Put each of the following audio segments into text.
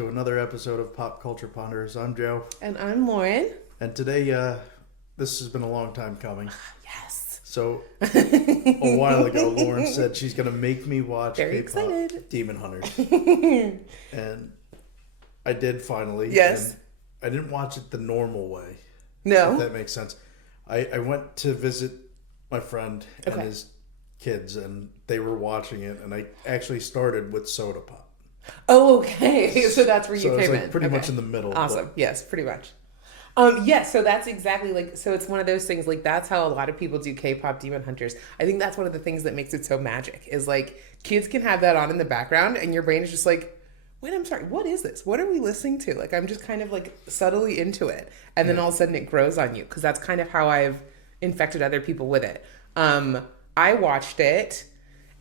to another episode of Pop Culture Ponderers. I'm Joe. And I'm Lauren. And today, this has been a long time coming. Yes. So, a while ago, Lauren said she's going to make me watch KPop Demon Hunters. And I did finally. Yes. And I didn't watch it the normal way. No. If that makes sense. I went to visit my friend and his kids, and they were watching it, and I actually started with Soda Pop. Oh, okay. So that's where you came in. Pretty much in the middle. Awesome. But... Yes, pretty much. Yes, so that's exactly so it's one of those things, that's how a lot of people do K-pop Demon Hunters. I think that's one of the things that makes it so magic is kids can have that on in the background and your brain is just wait, I'm sorry, what is this? What are we listening to? I'm just kind of subtly into it. And then all of a sudden it grows on you because that's kind of how I've infected other people with it. I watched it,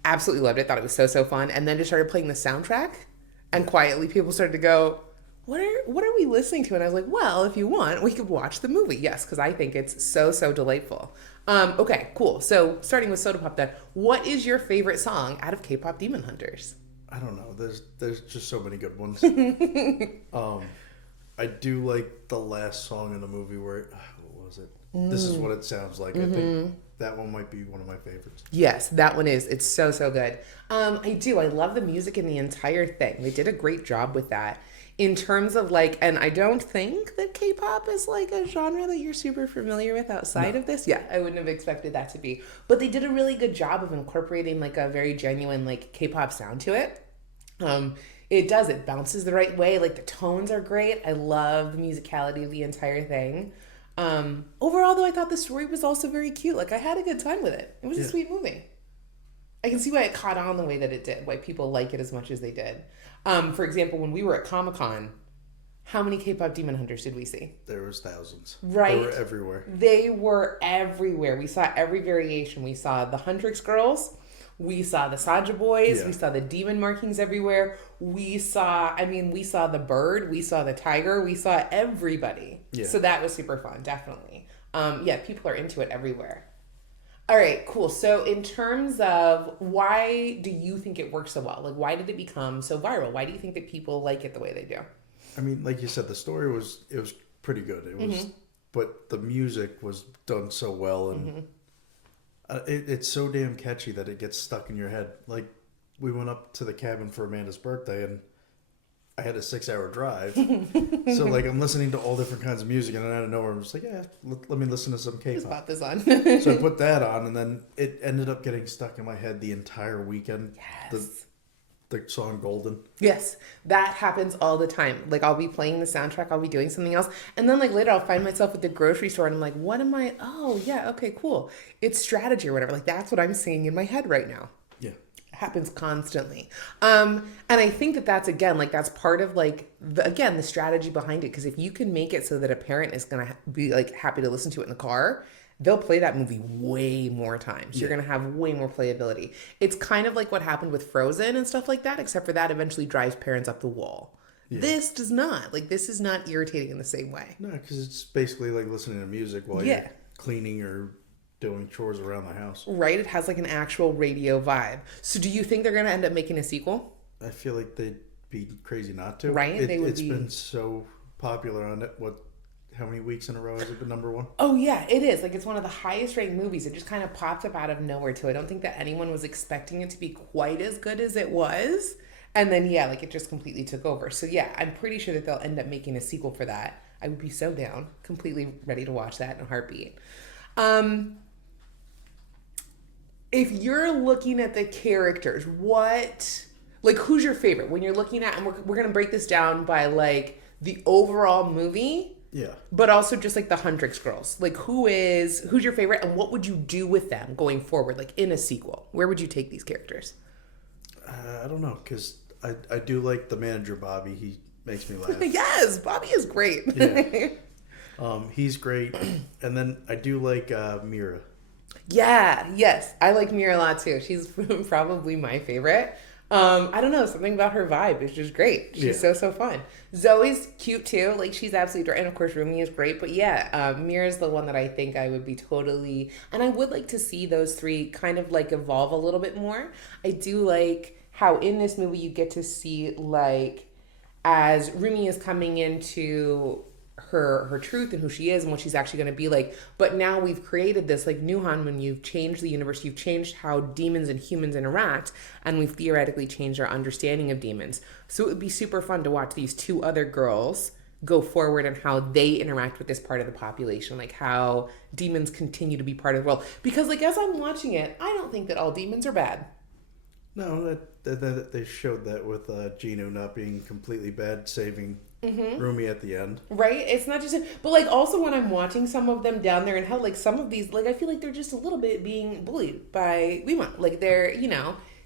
absolutely loved it, thought it was so fun, and then just started playing the soundtrack and quietly people started to go, what are we listening to? And I was like, well, if you want, we could watch the movie. Yes, because I think it's so delightful. Okay, cool. So starting with Soda Pop then, what is your favorite song out of K-pop Demon Hunters? I don't know. There's just so many good ones. I do like the last song in the movie where, what was it? This is what it sounds like. Mm-hmm. I think that one might be one of my favorites. Yes, that one is. It's so good. I do. I love the music in the entire thing. They did a great job with that. In terms of and I don't think that K-pop is a genre that you're super familiar with outside of this. Yeah, I wouldn't have expected that to be. But they did a really good job of incorporating a very genuine K-pop sound to it. It does. It bounces the right way. The tones are great. I love the musicality of the entire thing. Overall, though, I thought the story was also very cute. I had a good time with it. It was a sweet movie. I can see why it caught on the way that it did, why people like it as much as they did. For example, when we were at Comic-Con, how many K-pop Demon Hunters did we see? There was thousands. Right. They were everywhere. They were everywhere. We saw every variation. We saw the Huntrix girls. We saw the Saja boys. Yeah. We saw the demon markings everywhere. We saw the bird. We saw the tiger. We saw everybody. Yeah. So that was super fun, definitely. People are into it everywhere. All right, cool. So in terms of why do you think it works so well? Why did it become so viral? Why do you think that people like it the way they do? I mean, like you said, the story was pretty good. It was, but the music was done so well, and it's so damn catchy that it gets stuck in your head. We went up to the cabin for Amanda's birthday, and I had a 6-hour drive. So I'm listening to all different kinds of music, and then out of nowhere I'm just let me listen to some K-pop. Just pop this on. So I put that on, and then it ended up getting stuck in my head the entire weekend. Yes. The song Golden. Yes, that happens all the time. I'll be playing the soundtrack, I'll be doing something else, and then later I'll find myself at the grocery store and I'm what am I? Oh yeah, okay, cool. It's strategy or whatever. That's what I'm seeing in my head right now. Yeah. Happens constantly. And I think that that's again that's part of the strategy behind it, because if you can make it so that a parent is going to be happy to listen to it in the car, they'll play that movie way more times. Yeah. You're going to have way more playability. It's kind of like what happened with Frozen and stuff like that, except for that eventually drives parents up the wall. Yeah. This does not. This is not irritating in the same way. No, because it's basically listening to music while you're cleaning or doing chores around the house. Right? It has an actual radio vibe. So do you think they're going to end up making a sequel? I feel like they'd be crazy not to. Right? It's been so popular on it. How many weeks in a row has it been number one? Oh yeah, it is. It's one of the highest ranked movies. It just kind of popped up out of nowhere too. I don't think that anyone was expecting it to be quite as good as it was. And then it just completely took over. So yeah, I'm pretty sure that they'll end up making a sequel for that. I would be so down. Completely ready to watch that in a heartbeat. If you're looking at the characters, who's your favorite? When you're looking at, and we're going to break this down by the overall movie. Yeah. But also just the Huntrix girls. Who's your favorite, and what would you do with them going forward? In a sequel, where would you take these characters? I don't know, because I do like the manager, Bobby. He makes me laugh. Yes, Bobby is great. Yeah. He's great. And then I do like Mira. Yeah, yes. I like Mira a lot too. She's probably my favorite. I don't know, something about her vibe is just great. She's so fun. Zoe's cute too. She's absolutely, and of course Rumi is great. But yeah, Mira's the one that I think I would be totally, and I would like to see those three kind of evolve a little bit more. I do like how in this movie you get to see as Rumi is coming into her truth and who she is and what she's actually going to be like. But now we've created this like new Hanmun. You've changed the universe. You've changed how demons and humans interact, and we've theoretically changed our understanding of demons. So it would be super fun to watch these two other girls go forward and how they interact with this part of the population, like how demons continue to be part of the world. Because like as I'm watching it, I don't think that all demons are bad. No, that they showed that with Gino not being completely bad, saving Rumi at the end. Right? It's not just, but like also when I'm watching some of them down there in hell, like some of these, like I feel like they're just a little bit being bullied by Lima. Like they're,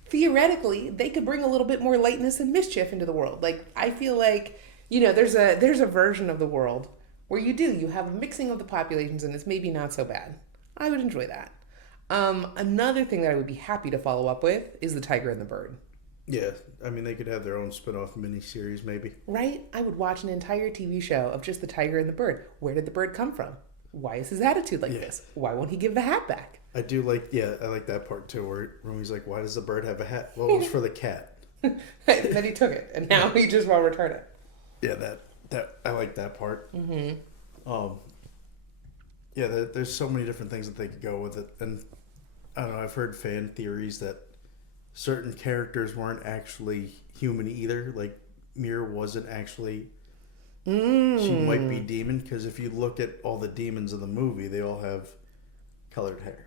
theoretically they could bring a little bit more lightness and mischief into the world. Like I feel like, there's a version of the world where you have a mixing of the populations and it's maybe not so bad. I would enjoy that. Another thing that I would be happy to follow up with is the Tiger and the Bird. Yeah, I mean, they could have their own spin-off miniseries, maybe. Right? I would watch an entire TV show of just the Tiger and the Bird. Where did the bird come from? Why is his attitude like this? Why won't he give the hat back? I like that part too, where Rumi's like, why does the bird have a hat? Well, it was for the cat. And then he took it, and now he just will return it. Yeah, that I like that part. There's so many different things that they could go with it, and I don't know. I've heard fan theories that certain characters weren't actually human either. Like Mir wasn't actually. She might be demon because if you look at all the demons in the movie, they all have colored hair.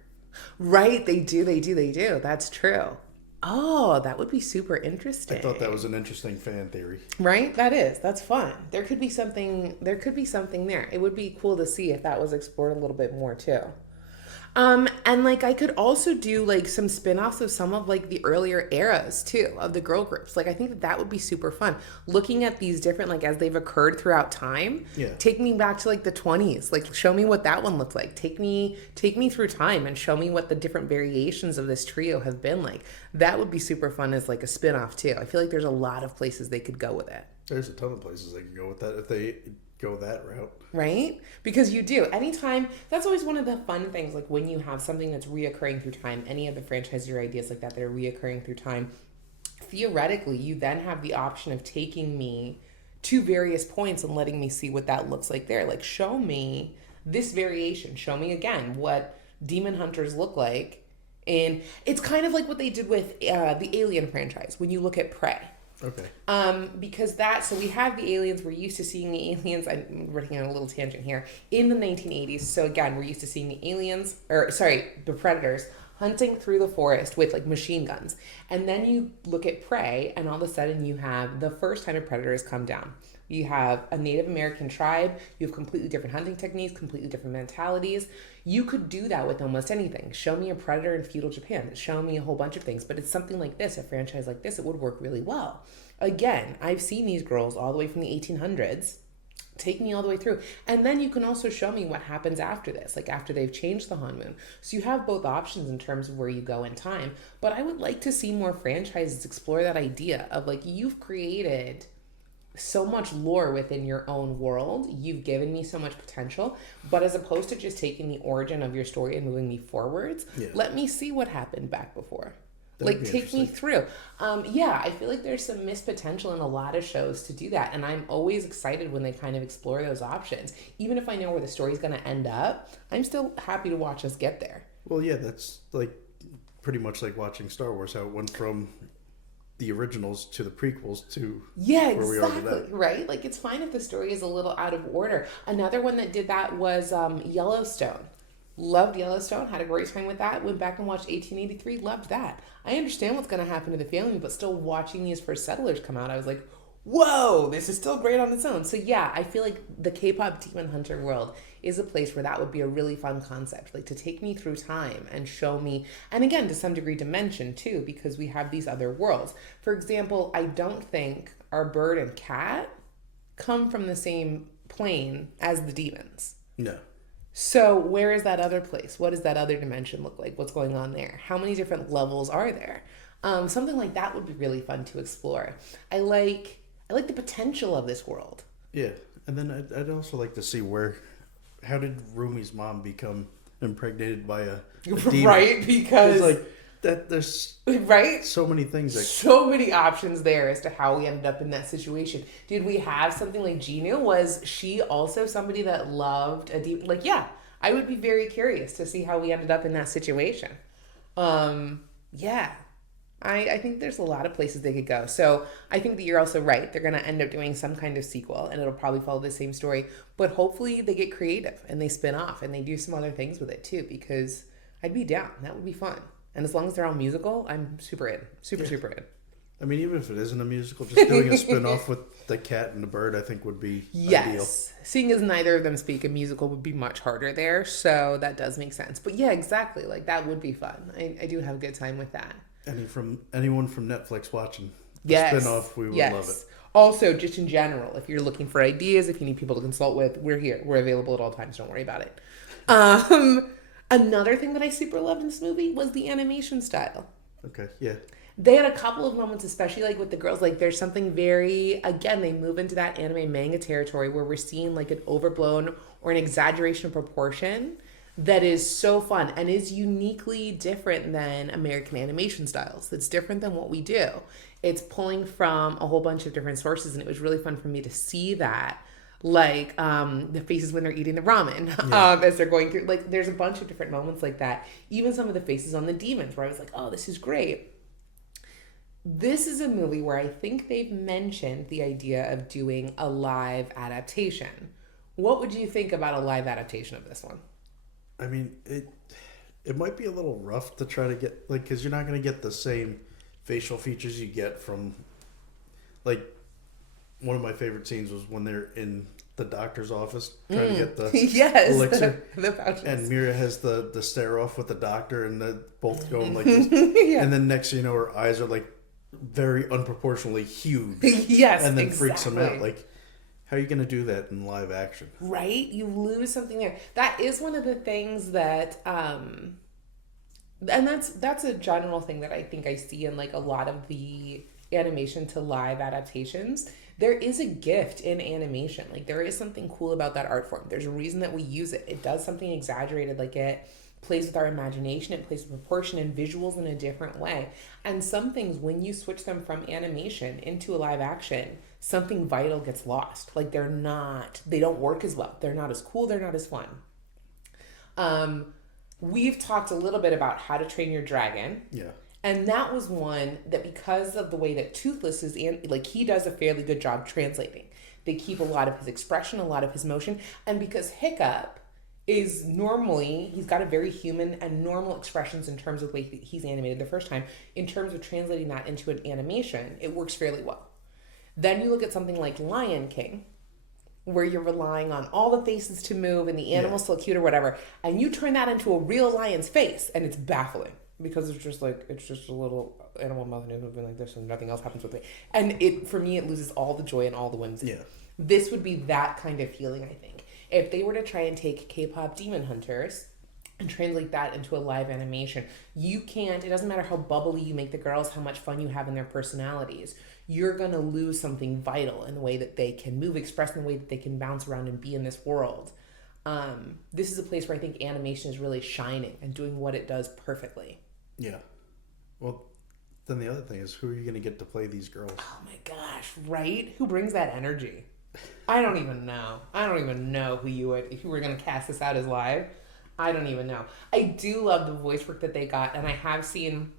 Right? They do. That's true. Oh, that would be super interesting. I thought that was an interesting fan theory. Right? That's fun. There could be something there. It would be cool to see if that was explored a little bit more too. And like I could also do like some spin-offs of some of like the earlier eras too of the girl groups. Like I think that would be super fun. Looking at these different like as they've occurred throughout time. Yeah. Take me back to like the 20s. Like show me what that one looked like. Take me through time and show me what the different variations of this trio have been like. That would be super fun as like a spin-off too. I feel like there's a lot of places they could go with it. There's a ton of places they could go with that if they go that route. Right? Because you do. Anytime, that's always one of the fun things, like when you have something that's reoccurring through time, any of the franchises or ideas like that are reoccurring through time, theoretically, you then have the option of taking me to various points and letting me see what that looks like there. Like, show me this variation. Show me again what Demon Hunters look like. And it's kind of like what they did with the Alien franchise when you look at Prey. Okay. Because so we have the aliens. We're used to seeing the aliens. I'm running on a little tangent here. In the 1980s, so again, we're used to seeing the predators hunting through the forest with like machine guns. And then you look at Prey, and all of a sudden you have the first time a predator has come down. You have a Native American tribe. You have completely different hunting techniques, completely different mentalities. You could do that with almost anything. Show me a predator in feudal Japan. Show me a whole bunch of things. But it's something like this, a franchise like this, it would work really well. Again, I've seen these girls all the way from the 1800s. Take me all the way through. And then you can also show me what happens after this, like after they've changed the Hanmun. So you have both options in terms of where you go in time. But I would like to see more franchises explore that idea of like, you've created so much lore within your own world. You've given me so much potential, but as opposed to just taking the origin of your story and moving me forwards, let me see what happened back before. Like take me through. I feel like there's some missed potential in a lot of shows to do that, and I'm always excited when they kind of explore those options. Even if I know where the story's going to end up, I'm still happy to watch us get there. Well, yeah, that's like pretty much like watching Star Wars, how it went from the originals to the prequels to where we are today. Right? Like it's fine if the story is a little out of order. Another one that did that was Yellowstone. Loved Yellowstone, had a great time with that. Went back and watched 1883, loved that. I understand what's going to happen to the family, but still watching these first settlers come out, I was like, whoa, this is still great on its own. So yeah, I feel like the K-pop Demon Hunter world is a place where that would be a really fun concept, like to take me through time and show me, and again, to some degree, dimension too, because we have these other worlds. For example, I don't think our bird and cat come from the same plane as the demons. No. So where is that other place? What does that other dimension look like? What's going on there? How many different levels are there? Something like that would be really fun to explore. I like the potential of this world. Yeah, and then I'd also like to see how did Rumi's mom become impregnated by a demon? Right, because like that there's right? so many things that So many options there as to how we ended up in that situation. Did we have something like Gina? Was she also somebody that loved a deep, like, yeah, I would be very curious to see how we ended up in that situation. Yeah, I think there's a lot of places they could go. So I think that you're also right. They're going to end up doing some kind of sequel and it'll probably follow the same story. But hopefully they get creative and they spin off and they do some other things with it too, because I'd be down. That would be fun. And as long as they're all musical, I'm super in. Super in. I mean, even if it isn't a musical, just doing a spin-off with the cat and the bird, I think would be ideal. Seeing as neither of them speak, a musical would be much harder there. So that does make sense. But yeah, exactly. Like, that would be fun. I do have a good time with that. Anyone from Netflix watching the Yes. spin-off, we would love it. Also, just in general, if you're looking for ideas, if you need people to consult with, we're here. We're available at all times. Don't worry about it. Another thing that I super loved in this movie was the animation style. Okay, yeah. They had a couple of moments, especially like with the girls, like there's something very, again, they move into that anime manga territory where we're seeing like an overblown or an exaggeration of proportion that is so fun and is uniquely different than American animation styles. It's different than what we do. It's pulling from a whole bunch of different sources, and it was really fun for me to see that. Like the faces when they're eating the ramen, as they're going through, like there's a bunch of different moments like that. Even some of the faces on the demons where I was like, oh, this is great. This is a movie where I think they've mentioned the idea of doing a live adaptation. What would you think about a live adaptation of this one? I mean, it might be a little rough to try to get, like, because you're not going to get the same facial features you get from, like, one of my favorite scenes was when they're in the doctor's office trying to get the elixir. The pouches. And Mira has the stare off with the doctor and they're both going like this. And then next thing you know, her eyes are like very unproportionally huge. Yes, and then freaks them out. Like, how are you going to do that in live action? Right? You lose something there. That is one of the things that, and that's a general thing that I think I see in like a lot of the animation to live adaptations. There is a gift in animation. Like, there is something cool about that art form. There's a reason that we use it. It does something exaggerated. Like, it plays with our imagination. It plays with proportion and visuals in a different way. And some things, when you switch them from animation into a live action, something vital gets lost. Like, they don't work as well. They're not as cool. They're not as fun. We've talked a little bit about How to Train Your Dragon. Yeah. And that was one that, because of the way that Toothless is, like, he does a fairly good job translating. They keep a lot of his expression, a lot of his motion. And because Hiccup is normally, he's got a very human and normal expressions in terms of the way that he's animated the first time. In terms of translating that into an animation, it works fairly well. Then you look at something like Lion King, where you're relying on all the faces to move and the animals to look cute or whatever. And you turn that into a real lion's face, and it's baffling. Because it's just a little animal mouth moving like this and nothing else happens with it. And for me, it loses all the joy and all the whimsy. Yeah. This would be that kind of feeling, I think. If they were to try and take K-Pop Demon Hunters and translate that into a live animation, it doesn't matter how bubbly you make the girls, how much fun you have in their personalities, you're going to lose something vital in the way that they can move, express in the way that they can bounce around and be in this world. This is a place where I think animation is really shining and doing what it does perfectly. Yeah. Well, then the other thing is, who are you going to get to play these girls? Oh my gosh, right? Who brings that energy? I don't even know. If you were going to cast this out as live. I don't even know. I do love the voice work that they got, and I have seen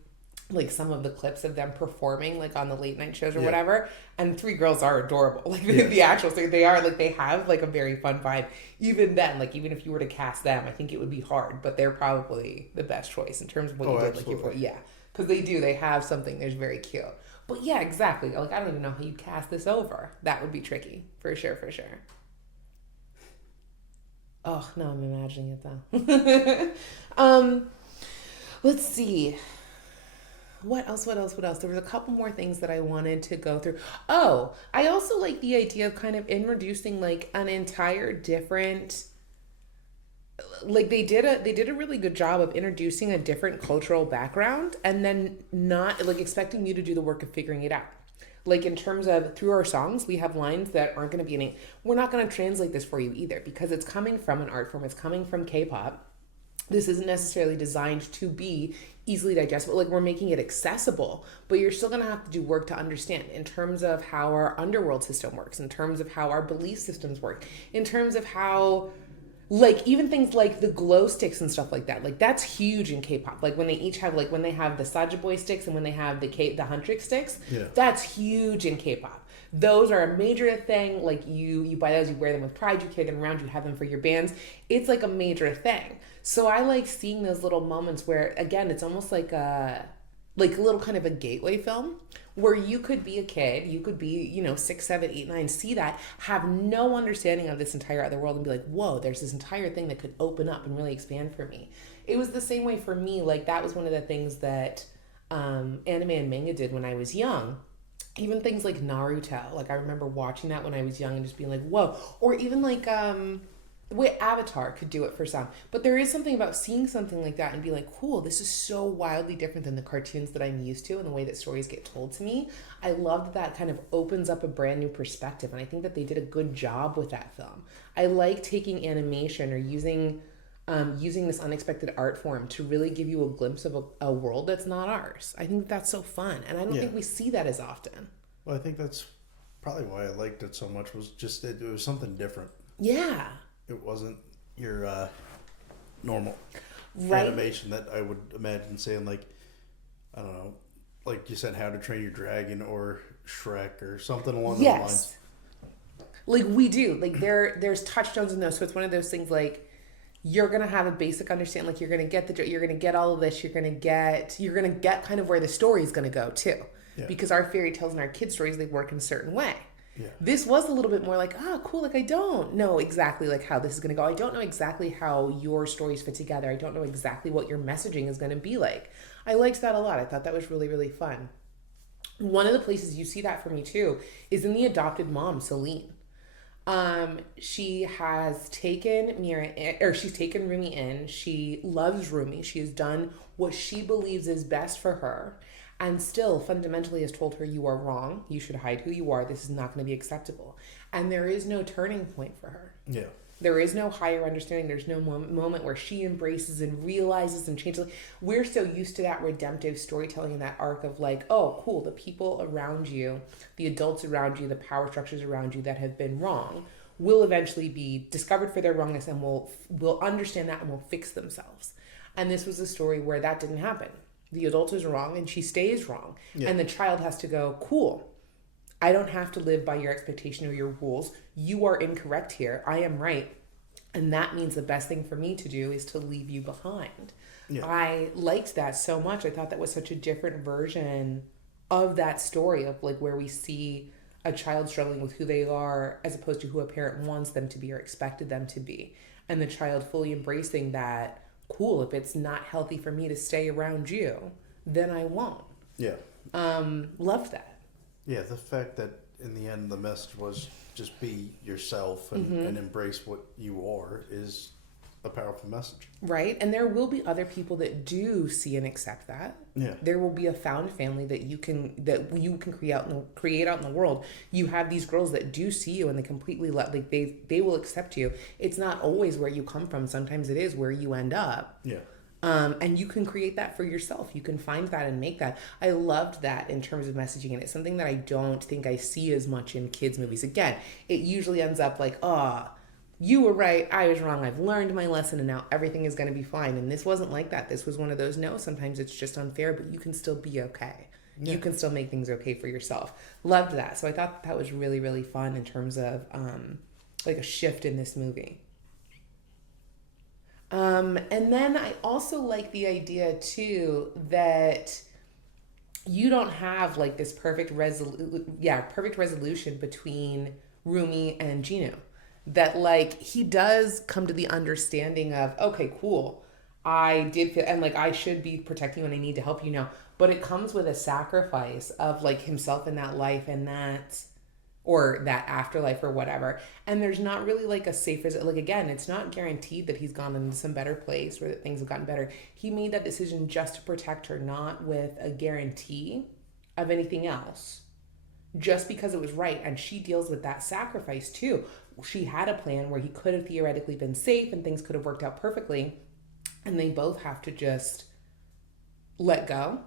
like some of the clips of them performing like on the late night shows or whatever, and three girls are adorable. Like the actual thing, they are like, they have like a very fun vibe. Even then, like, even if you were to cast them, I think it would be hard, but they're probably the best choice in terms of what you did. Absolutely. Like, because they have something that's very cute. But yeah, exactly. Like, I don't even know how you cast this over. That would be tricky for sure. Oh no, I'm imagining it though. Let's see. What else? There was a couple more things that I wanted to go through. Oh, I also like the idea of kind of introducing like an entire different, like they did a really good job of introducing a different cultural background and then not like expecting you to do the work of figuring it out. Like, in terms of, through our songs, we have lines that aren't going to be we're not going to translate this for you either, because it's coming from an art form. It's coming from K-pop. This isn't necessarily designed to be easily digestible. Like, we're making it accessible, but you're still going to have to do work to understand in terms of how our underworld system works, in terms of how our belief systems work, in terms of how, like, even things like the glow sticks and stuff like that. Like, that's huge in K-pop. Like, when they each have, like, when they have the Saja Boy sticks and when they have the Huntrick sticks, that's huge in K-pop. Those are a major thing. Like, you buy those, you wear them with pride, you carry them around, you have them for your bands. It's like a major thing. So I like seeing those little moments where, again, it's almost like a little kind of a gateway film where you could be a kid, you could be, 6, 7, 8, 9, see that, have no understanding of this entire other world and be like, whoa, there's this entire thing that could open up and really expand for me. It was the same way for me. Like, that was one of the things that anime and manga did when I was young. Even things like Naruto. Like, I remember watching that when I was young and just being like, whoa. Or even like, the way Avatar could do it for some. But there is something about seeing something like that and be like, cool, this is so wildly different than the cartoons that I'm used to and the way that stories get told to me. I love that kind of opens up a brand new perspective. And I think that they did a good job with that film. I like taking animation or using this unexpected art form to really give you a glimpse of a world that's not ours. I think that's so fun. And I don't think we see that as often. Well, I think that's probably why I liked it so much, was just it was something different. Yeah. It wasn't your normal animation that I would imagine saying, like, I don't know, like you said, How to Train Your Dragon or Shrek or something along those lines. Like, we do. Like, there's touchstones in those. So it's one of those things, like, you're gonna have a basic understanding. Like, you're gonna get all of this. You're gonna get kind of where the story's gonna go too, because our fairy tales and our kid stories, they work in a certain way. Yeah. This was a little bit more like, cool, like, I don't know exactly like how this is going to go. I don't know exactly how your stories fit together. I don't know exactly what your messaging is going to be like. I liked that a lot. I thought that was really, really fun. One of the places you see that for me too is in the adopted mom, Celine. She has taken she's taken Rumi in. She loves Rumi. She has done what she believes is best for her. And still fundamentally has told her, you are wrong. You should hide who you are. This is not going to be acceptable. And there is no turning point for her. Yeah. There is no higher understanding. There's no moment where she embraces and realizes and changes. We're so used to that redemptive storytelling and that arc of like, oh, cool, the people around you, the adults around you, the power structures around you that have been wrong will eventually be discovered for their wrongness and will understand that and will fix themselves. And this was a story where that didn't happen. The adult is wrong and she stays wrong. Yeah. And the child has to go, cool, I don't have to live by your expectation or your rules. You are incorrect here. I am right. And that means the best thing for me to do is to leave you behind. Yeah. I liked that so much. I thought that was such a different version of that story of like where we see a child struggling with who they are as opposed to who a parent wants them to be or expected them to be. And the child fully embracing that, cool, if it's not healthy for me to stay around you, then I won't. Yeah. Loved that. Yeah, the fact that in the end the message was just be yourself and embrace what you are is a powerful message. Right. And there will be other people that do see and accept that. Yeah. There will be a found family that you can create out in the world. You have these girls that do see you and they completely they will accept you. It's not always where you come from. Sometimes it is where you end up. Yeah. And you can create that for yourself. You can find that and make that. I loved that in terms of messaging. And it's something that I don't think I see as much in kids' movies. Again, it usually ends up like, you were right, I was wrong, I've learned my lesson, and now everything is going to be fine. And this wasn't like that. This was one of those, no, sometimes it's just unfair, but you can still be okay. Yeah. You can still make things okay for yourself. Loved that. So I thought that was really, really fun in terms of like a shift in this movie. And then I also like the idea too that you don't have like this perfect resolution between Rumi and Gino. That like he does come to the understanding of, okay, cool, I did feel, and like I should be protecting you and I need to help you now, but it comes with a sacrifice of like himself in that life and that, or that afterlife or whatever. And there's not really like a safe, like again, it's not guaranteed that he's gone into some better place or that things have gotten better. He made that decision just to protect her, not with a guarantee of anything else, just because it was right. And she deals with that sacrifice too. She had a plan where he could have theoretically been safe and things could have worked out perfectly. and they both have to just let go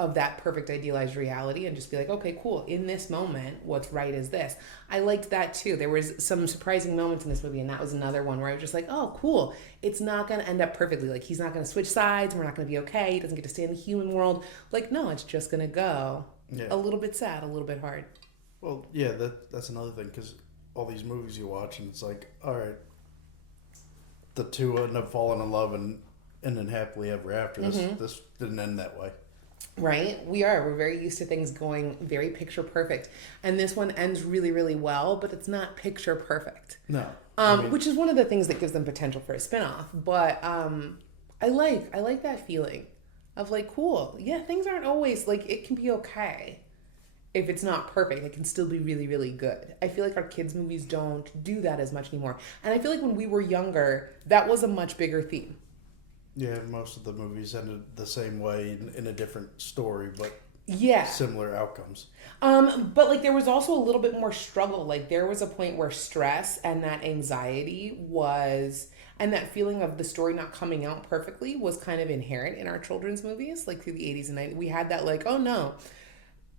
of that perfect idealized reality and just be like, okay, cool. In this moment, what's right is this. I liked that too. There was some surprising moments in this movie, and that was another one where I was just like, oh, cool. It's not going to end up perfectly. Like, he's not going to switch sides. We're not going to be okay. He doesn't get to stay in the human world. Like, no, it's just going to go a little bit sad, a little bit hard. Well, yeah, that's another thing, because all these movies you watch, and it's like, all right, the two end up falling in love and then happily ever after. This didn't end that way. Right? We're very used to things going very picture perfect. And this one ends really, really well, but it's not picture perfect. No. Which is one of the things that gives them potential for a spinoff. But I like that feeling of like, cool. Yeah, things aren't always like, it can be okay. If it's not perfect, it can still be really, really good. I feel like our kids' movies don't do that as much anymore. And I feel like when we were younger, that was a much bigger theme. Yeah, most of the movies ended the same way in a different story, but yeah, similar outcomes. But like there was also a little bit more struggle. Like there was a point where stress and that anxiety was, and that feeling of the story not coming out perfectly was kind of inherent in our children's movies, like through the 80s and 90s. We had that like, oh no,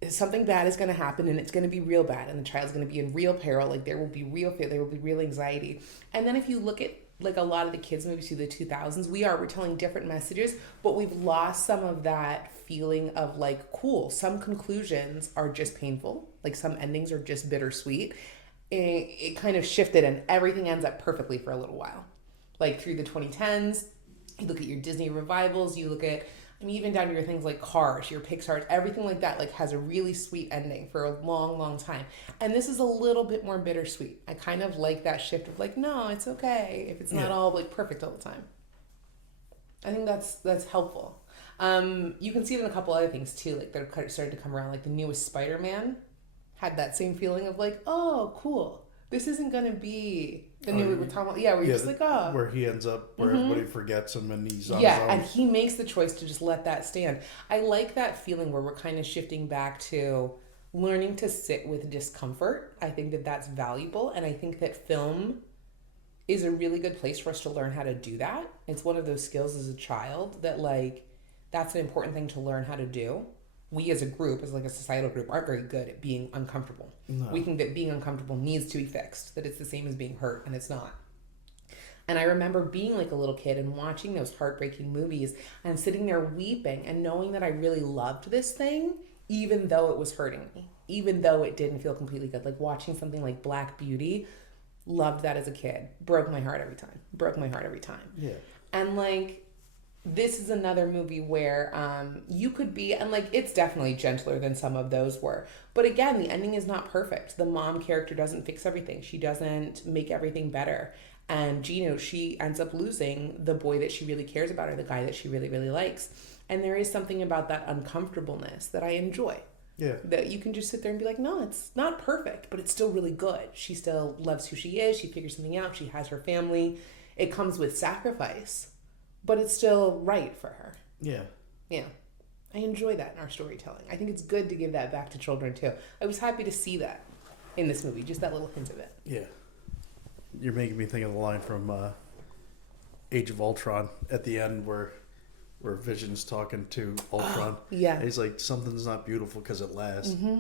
something bad is going to happen and it's going to be real bad and the child's going to be in real peril. Like there will be real fear, there will be real anxiety. And then if you look at like a lot of the kids movies through the 2000s, we're telling different messages, but we've lost some of that feeling of like, cool, some conclusions are just painful, like some endings are just bittersweet. It kind of shifted and everything ends up perfectly for a little while. Like through the 2010s, you look at your Disney revivals, you look at, I mean, even down to your things like Cars, your Pixar, everything like that, like has a really sweet ending for a long, long time. And this is a little bit more bittersweet. I kind of like that shift of like, no, it's okay if it's not all like perfect all the time. I think that's helpful. You can see it in a couple other things too. Like they're starting to come around. Like the newest Spider-Man had that same feeling of like, oh, cool. This isn't gonna be the new with Tom. Yeah, where you're just like, oh, where he ends up, where everybody forgets him and he's on his own. Yeah, and he makes the choice to just let that stand. I like that feeling where we're kind of shifting back to learning to sit with discomfort. I think that that's valuable, and I think that film is a really good place for us to learn how to do that. It's one of those skills as a child that like that's an important thing to learn how to do. We as a group, as like a societal group, aren't very good at being uncomfortable. No. We think that being uncomfortable needs to be fixed, that it's the same as being hurt, and it's not. And I remember being like a little kid and watching those heartbreaking movies and sitting there weeping and knowing that I really loved this thing, even though it was hurting me, even though it didn't feel completely good. Like watching something like Black Beauty, loved that as a kid. Broke my heart every time. Yeah. And like, this is another movie where you could be, and like it's definitely gentler than some of those were. But again, the ending is not perfect. The mom character doesn't fix everything. She doesn't make everything better. And Gino, she ends up losing the boy that she really cares about or the guy that she really, really likes. And there is something about that uncomfortableness that I enjoy. Yeah. That you can just sit there and be like, no, it's not perfect, but it's still really good. She still loves who she is. She figures something out. She has her family. It comes with sacrifice, but it's still right for her. Yeah. Yeah. I enjoy that in our storytelling. I think it's good to give that back to children too. I was happy to see that in this movie, just that little hint of it. Yeah. You're making me think of the line from Age of Ultron at the end where Vision's talking to Ultron. Yeah. And he's like, something's not beautiful because it lasts. Mm-hmm.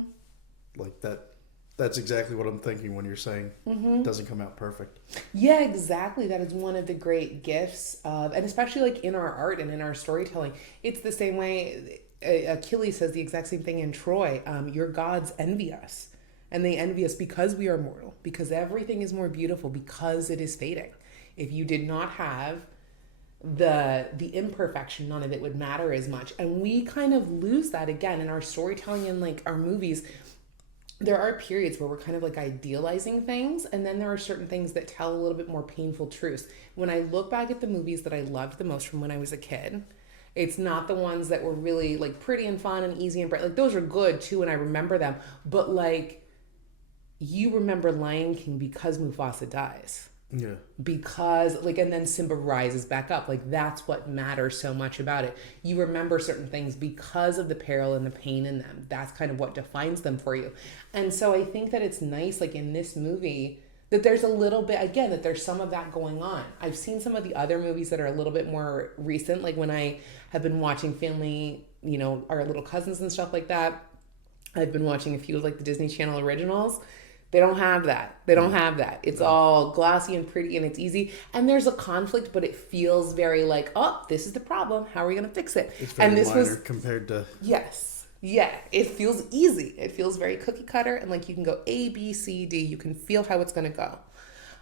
Like that. That's exactly what I'm thinking when you're saying it doesn't come out perfect. Yeah, exactly. That is one of the great gifts of, and especially like in our art and in our storytelling, it's the same way Achilles says the exact same thing in Troy. Your gods envy us, and they envy us because we are mortal, because everything is more beautiful, because it is fading. If you did not have the imperfection, none of it would matter as much. And we kind of lose that again in our storytelling and like our movies. There are periods where we're kind of like idealizing things, and then there are certain things that tell a little bit more painful truths. When I look back at the movies that I loved the most from when I was a kid, it's not the ones that were really like pretty and fun and easy and bright. Like those are good too, and I remember them. But like, you remember Lion King because Mufasa dies. Yeah. Because like, and then Simba rises back up. Like that's what matters so much about it. You remember certain things because of the peril and the pain in them. That's kind of what defines them for you. And so I think that it's nice, like in this movie, that there's a little bit, again, that there's some of that going on. I've seen some of the other movies that are a little bit more recent, like when I have been watching family, our little cousins and stuff like that. I've been watching a few of like the Disney Channel originals. They don't have that. They don't have that. It's all glossy and pretty and it's easy. And there's a conflict, but it feels very like, oh, this is the problem. How are we going to fix it? It's very and this minor was compared to... Yes. Yeah. It feels easy. It feels very cookie cutter and like you can go A, B, C, D. You can feel how it's going to go.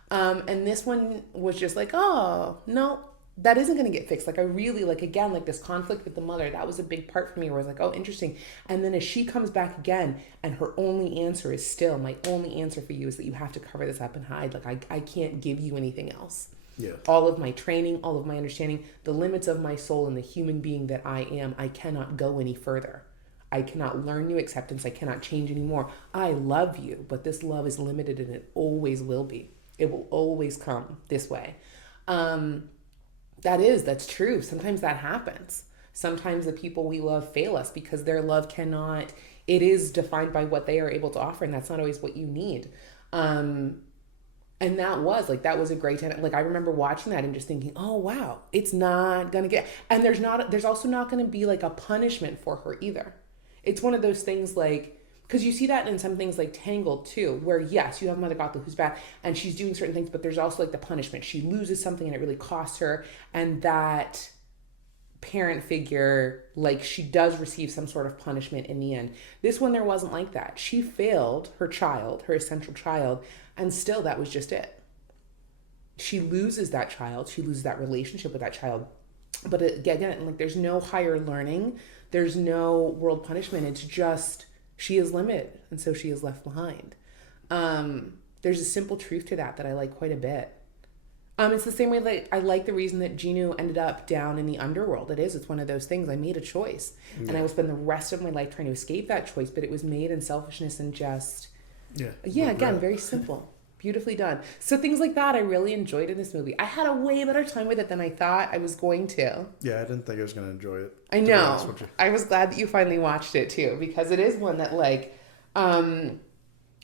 And this one was just like, oh, no, that isn't going to get fixed. Like I really again, like this conflict with the mother, that was a big part for me where I was like, oh, interesting. And then as she comes back again and her only answer is still, my only answer for you is that you have to cover this up and hide. Like I can't give you anything else. Yeah. All of my training, all of my understanding, the limits of my soul and the human being that I am, I cannot go any further. I cannot learn new acceptance. I cannot change anymore. I love you, but this love is limited and it always will be. It will always come this way. That's true. Sometimes that happens. Sometimes the people we love fail us because their love it is defined by what they are able to offer. And that's not always what you need. And that was a great time. Like I remember watching that and just thinking, oh, wow, it's not going to get, and there's also not going to be like a punishment for her either. It's one of those things like, because you see that in some things like Tangled too, where yes, you have Mother Gothel who's bad and she's doing certain things, but there's also like the punishment. She loses something and it really costs her. And that parent figure, like she does receive some sort of punishment in the end. This one, there wasn't like that. She failed her child, her essential child, and still that was just it. She loses that child. She loses that relationship with that child. But again, like there's no higher learning. There's no world punishment. It's just she is limited, and so she is left behind. There's a simple truth to that I like quite a bit. It's the same way that I like the reason that Genu ended up down in the underworld. It's one of those things. I made a choice, and I will spend the rest of my life trying to escape that choice, but it was made in selfishness and just... again, very simple. Beautifully done. So things like that I really enjoyed in this movie. I had a way better time with it than I thought I was going to. Yeah, I didn't think I was going to enjoy it. I know. I was glad that you finally watched it too, because it is one that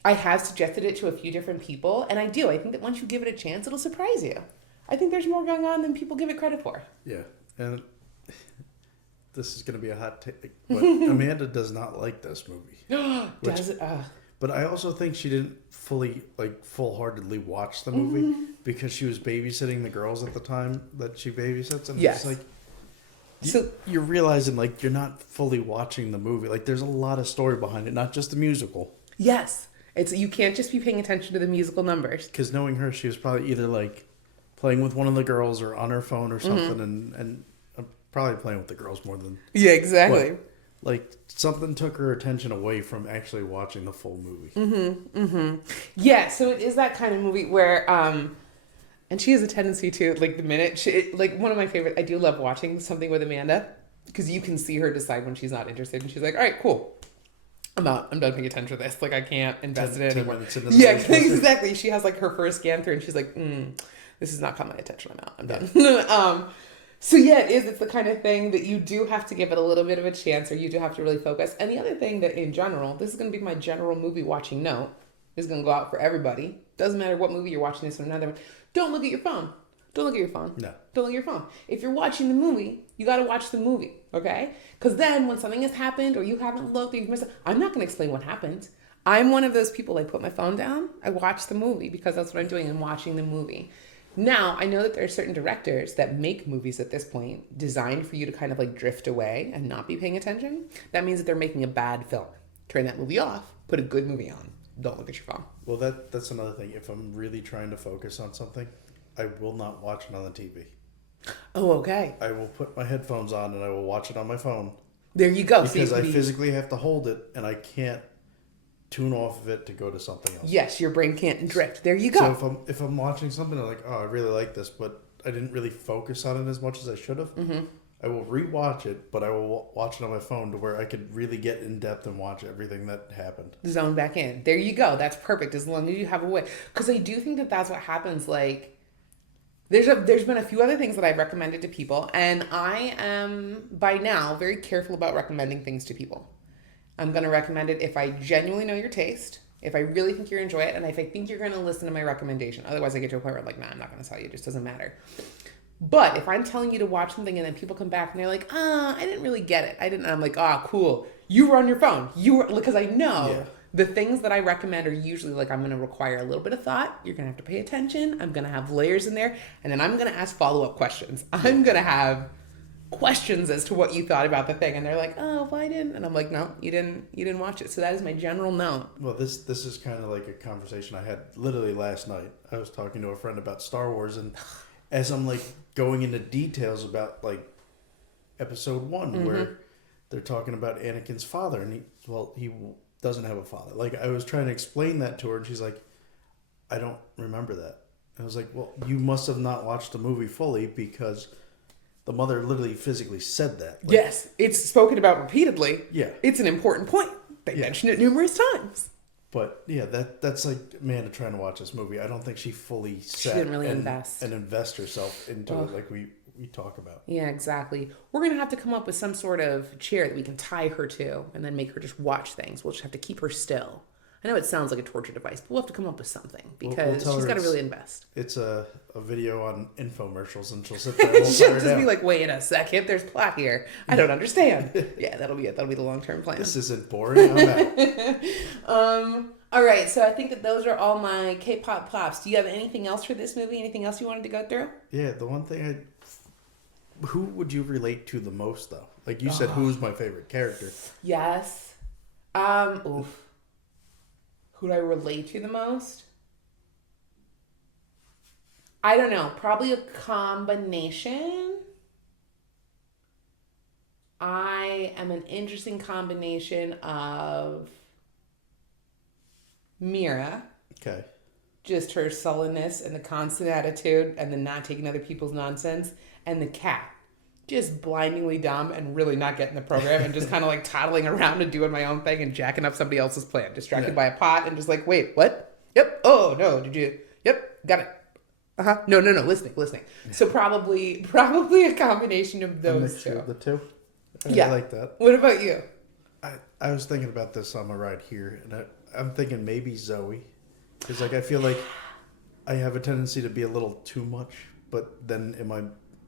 I have suggested it to a few different people, and I do. I think that once you give it a chance, it'll surprise you. I think there's more going on than people give it credit for. Yeah, and this is going to be a hot take, but Amanda does not like this movie. Does it? But I also think she didn't fully, full-heartedly watch the movie because she was babysitting the girls at the time that she babysits. And yes. It's you're realizing, you're not fully watching the movie. There's a lot of story behind it, not just the musical. Yes. You can't just be paying attention to the musical numbers. Because knowing her, she was probably either, playing with one of the girls or on her phone or something, and probably playing with the girls more than... Yeah, exactly. Something took her attention away from actually watching the full movie. Yeah, so it is that kind of movie where, and she has a tendency to, the minute, one of my favorite, I do love watching something with Amanda, because you can see her decide when she's not interested, and she's like, all right, cool. I'm done paying attention to this. I can't invest in it anymore. Yeah, exactly. She has, her first scan through, and she's like, this has not caught my attention. I'm out. I'm done. So yeah, it's the kind of thing that you do have to give it a little bit of a chance, or you do have to really focus. And the other thing that in general, this is going to be my general movie watching note, is going to go out for everybody. Doesn't matter what movie you're watching, this or another one. Don't look at your phone. Don't look at your phone. No. Don't look at your phone. If you're watching the movie, you got to watch the movie, okay? Because then when something has happened or you haven't looked or you've missed it, I'm not going to explain what happened. I'm one of those people, I put my phone down, I watch the movie because that's what I'm doing. I'm watching the movie. Now, I know that there are certain directors that make movies at this point designed for you to kind of drift away and not be paying attention. That means that they're making a bad film. Turn that movie off, put a good movie on. Don't look at your phone. Well, that's another thing. If I'm really trying to focus on something, I will not watch it on the TV. Oh, okay. I will put my headphones on and I will watch it on my phone. There you go. Because I physically have to hold it and I can't tune off of it to go to something else. Yes, your brain can't drift. There you go. So if I'm watching something, I'm like, oh, I really like this, but I didn't really focus on it as much as I should have. I will rewatch it, but I will watch it on my phone to where I could really get in depth and watch everything that happened. Zone back in. There you go. That's perfect as long as you have a way. Because I do think that that's what happens. There's been a few other things that I've recommended to people, and I am by now very careful about recommending things to people. I'm going to recommend it if I genuinely know your taste, If I really think you're enjoy it, and if I think you're going to listen to my recommendation. Otherwise, I get to a point where I'm like, nah, I'm not going to tell you. It just doesn't matter. But if I'm telling you to watch something and then people come back and they're like, I didn't really get it. I didn't. I'm like, cool. You were on your phone. Because I know the things that I recommend are usually like, I'm going to require a little bit of thought. You're going to have to pay attention. I'm going to have layers in there. And then I'm going to ask follow-up questions. I'm going to have questions as to what you thought about the thing, and they're like, well, I didn't, and I'm like, no, you didn't watch it. So that is my general note. Well, this is kind of like a conversation I had literally last night. I was talking to a friend about Star Wars, and as I'm like going into details about like episode 1 where they're talking about Anakin's father, and he doesn't have a father. Like, I was trying to explain that to her, and she's like, I don't remember that. And I was like, well, you must have not watched the movie fully, because the mother literally physically said that. Like, yes, it's spoken about repeatedly. Yeah. It's an important point. They mention it numerous times. But yeah, that's like Amanda trying to watch this movie. I don't think she fully sat didn't really and invest herself into it like we talk about. Yeah, exactly. We're going to have to come up with some sort of chair that we can tie her to and then make her just watch things. We'll just have to keep her still. I know it sounds like a torture device, but we'll have to come up with something because she's got to really invest. It's a video on infomercials, and she'll sit there and she'll just be like, wait a second, there's plot here. I don't understand. Yeah, that'll be it. That'll be the long-term plan. This isn't boring. I'm out. All right, so I think that those are all my K-pop plops. Do you have anything else for this movie? Anything else you wanted to go through? Yeah, the one thing who would you relate to the most, though? Like you said, who's my favorite character? Yes. Who do I relate to the most? I don't know. Probably a combination. I am an interesting combination of Mira. Okay. Just her sullenness and the constant attitude and the not taking other people's nonsense. And the cat. Just blindingly dumb and really not getting the program and just kind of like toddling around and doing my own thing and jacking up somebody else's plan. Distracted by a pot and just like, wait, what? Yep. Oh, no. Did you? Yep. Got it. No. Listening. So probably a combination of those two. The two? I like that. What about you? I was thinking about this on my ride here, and I'm thinking maybe Zoe. Because like I feel like I have a tendency to be a little too much, but then in my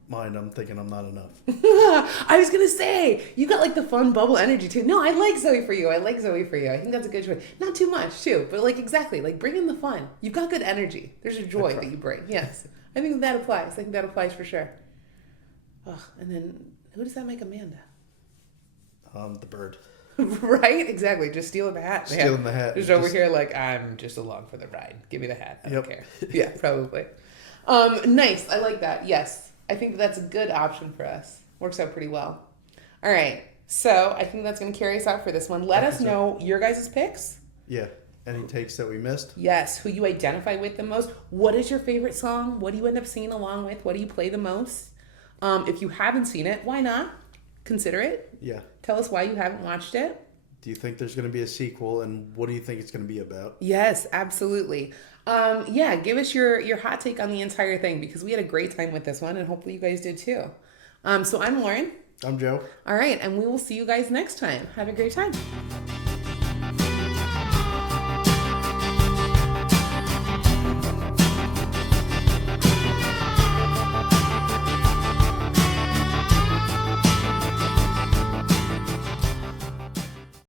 mind I'm thinking I'm not enough. I was gonna say you got like the fun bubble energy too. No, I like Zoe for you. I think that's a good choice. Not too much too, but like exactly, like bring in the fun. You've got good energy. There's a joy that you bring. Yes, I think that applies. I think that applies for sure. And then who does that make Amanda? The bird. Right? Exactly. Just stealing the hat. Stealing the hat. Just over here like, I'm just along for the ride. Give me the hat. I don't care. Yeah, probably. Nice. I like that. Yes. I think that's a good option for us. Works out pretty well. All right. So I think that's going to carry us out for this one. Let us know your guys' picks. Yeah. Any takes that we missed? Yes. Who you identify with the most. What is your favorite song? What do you end up singing along with? What do you play the most? If you haven't seen it, why not? Consider it. Yeah. Tell us why you haven't watched it. Do you think there's going to be a sequel, and what do you think it's going to be about? Yes, absolutely. Give us your hot take on the entire thing, because we had a great time with this one, and hopefully you guys did too. So I'm Lauren. I'm Joe. All right, and we will see you guys next time. Have a great time.